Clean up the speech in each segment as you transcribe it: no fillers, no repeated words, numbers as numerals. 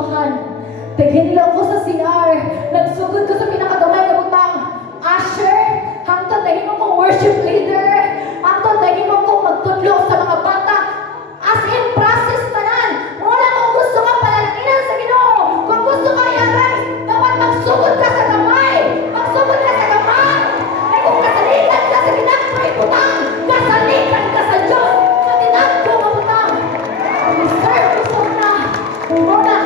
simbahan. Tighinlaw ko sa CR. Nagsugod ko sa pinakagamay na butang. Usher, hangtod dahil mo kong worship leader. Hangtod dahil mo kong magtudlo sa mga bata. As in process tanan. Wala kung gusto ka palalakinan sa Ginoo. Kung gusto ka yaray, dapat magsugod ka sa gamay. Magsugod ka sa gamay. Ay kung kasalitan ka sa ginagpay butang, kasalitan ka sa Diyos. Sa tinagpo nga butang. Serve gusto mo na. Muna,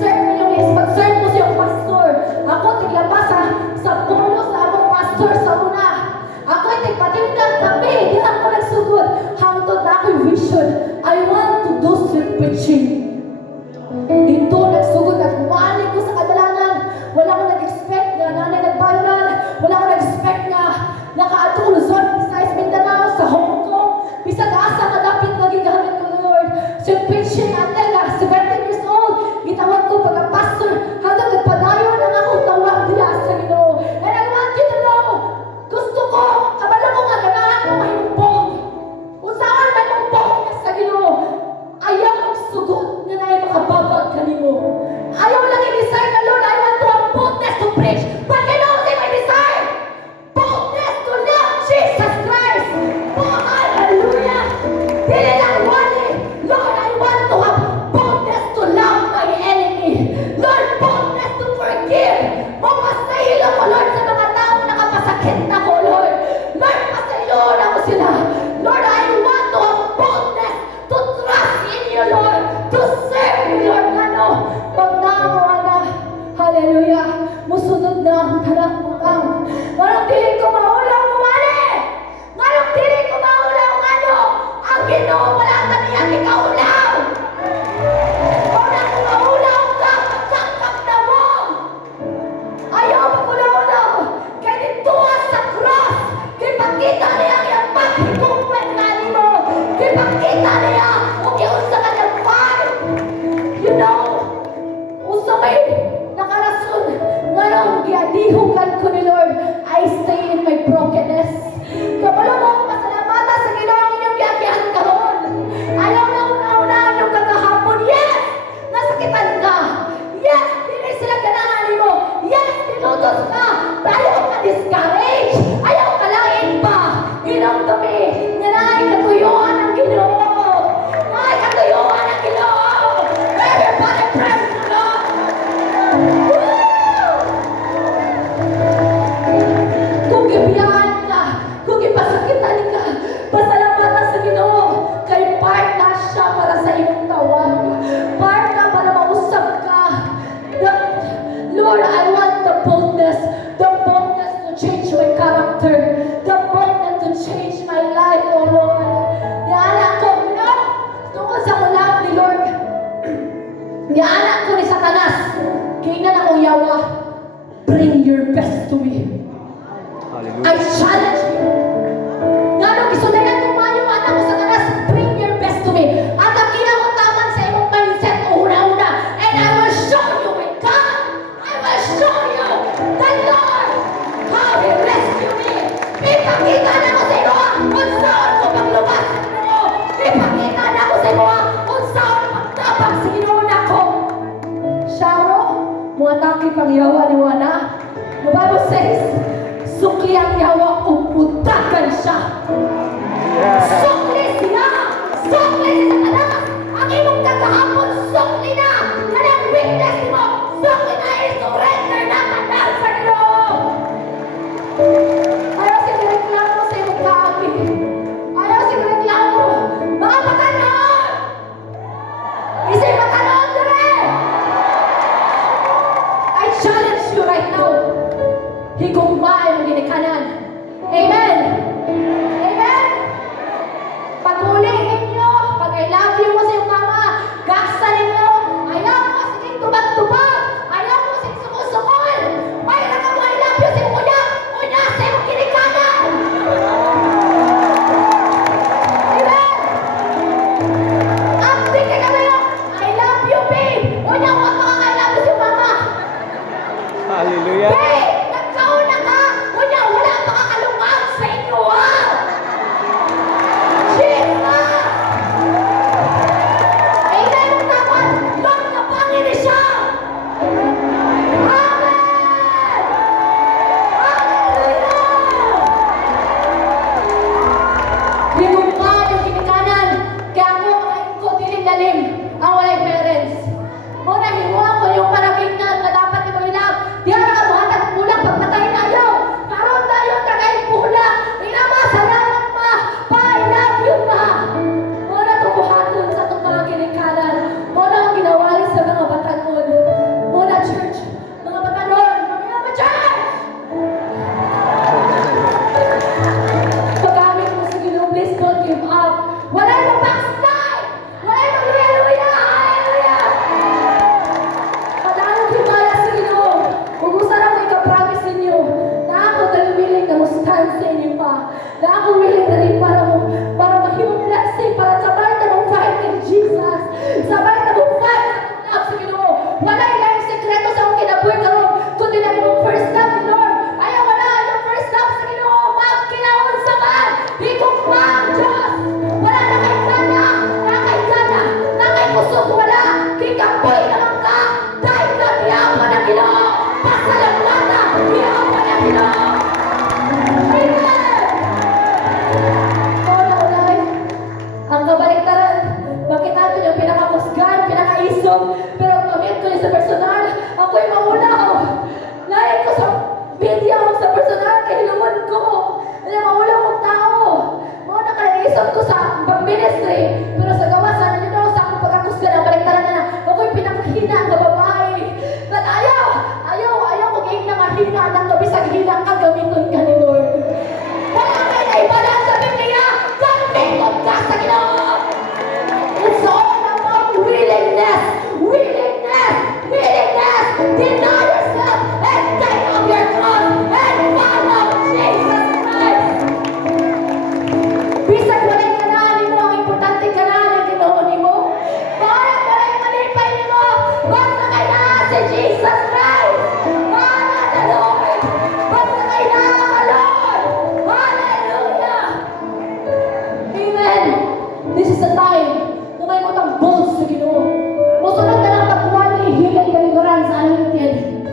serve mo yung is. Pag-serve mo siyang pastor. Ako tiglabas sa pulo sa among pastor sa una. Ako tigpatimdag kape. Di ako nagsugod. Hangtod na ako'y vision. I want to do street preaching. Dito nagsugod at bumalik ko sa kadalanan. Wala akong nag-expect na nanay nag-viral. Wala akong nag-expect na naka-ato ko Luzon, Visayas, Mindanao, sa Hong Kong. Bisag asa kadapit na gigamit ko, Lord. Street preaching until na 17 years old. Gitawag ko pagka-pastor. Hanggang nagpadayon ang akong tawag diya sa Ginoo. And I want you to know, gusto ko, kabalo ko nga ganahan ko mahimpong. Usahan mahimpong ka sa Ginoo. Ayaw mong sugod nga na makababag kanimo. Ayaw lang i-desire na, Lord, I want to have boldness to preach. But you know what I desire? Boldness to love Jesus Christ. Oh, hallelujah. Dili lang wali. Lord, I want to have boldness to love my enemy. Lord, boldness to forgive. Mapasaylo ko, Lord, sa mga tao nakapasakit na ko, Lord. Lord, pasaylo na ko sila. Lord, I want to have boldness to trust in you, Lord. To serve you, Lord. Ano? Pagdamo, ana. Hallelujah. Musunod na ang tanang butang. Nganong dili ko maulaw mo, wali. Nganong dili ko maulaw, ano? Ang Ginoo wala kami ang ikaulaw. Wala ko maulaw ka. Pagkakap na mo. Ayaw magulaw-ulaw. Kaya dito sa cross. Kipagkita niya ang paghigupin na mo. Kipagkita niya kung iunsa ka ng fight. You know, usa may nakarason. Nganong giadihugan ko ni Lord, I stay in my brokenness. Kapalo mo akong pasalamatan sa Ginoo ang inyong giagihan kahon. Ayaw na una-una yung kagahapon. Yes! Nasakitan ka. Yes! Hindi sila ganahan mo. Yes! Tinutos ka. Tayo ka discourage. Ayaw ka lain pa. Ginong-dumi. Nanay katuyuan ng Ginoo. Nanay katuyuan ng Ginoo. Everybody praise the Lord. Woo! Kung gibiyahan ka, kung ipasakitan ka, pasalamatan sa Ginoo. Kay part na siya para sa iyong tawag. Part na para mausap ka. Lord, I want the boldness to change my character, the boldness to change my life, oh Lord. Nianak ko, tungkol sa ulam ni Lord, nianak ko ni Satanas, kainan akong yawa, bring your best to me. Hallelujah. I challenge you. Nga nung isudayan kong yung anak ko sa kanas, bring your best to me. At ang kinakutaman sa imong mindset una-una. And I will show you my God. I will show you the Lord how He rescued me. Ipakita na ko sa iyo kung saan ko paglubas sa Ginoo. Ipakita na ko sa iyo kung saan magtabang sa Ginoo na ko. Sharo, muatake pang yawa ni Wana. The Bible says, sukli ang yawa, uputakan siya. Sukli siya! Sukli sa kanas! Ang imong kagahapon, sukli na! Kanang weakness mo, sukli na! I-surrender na kanas sa Ginoo! Ayaw siya reklamo sa imong kami. Ayaw siya reklamo. Mga patanon! Isa'y patanon dire! I challenge you right now. Higugmaay mo ginikanan. Amen! Amen! Pag-uli ninyo, pag I love you mo sa iyong mama, Ginoo! Pasalamata! Ginoo pa na Ginoo!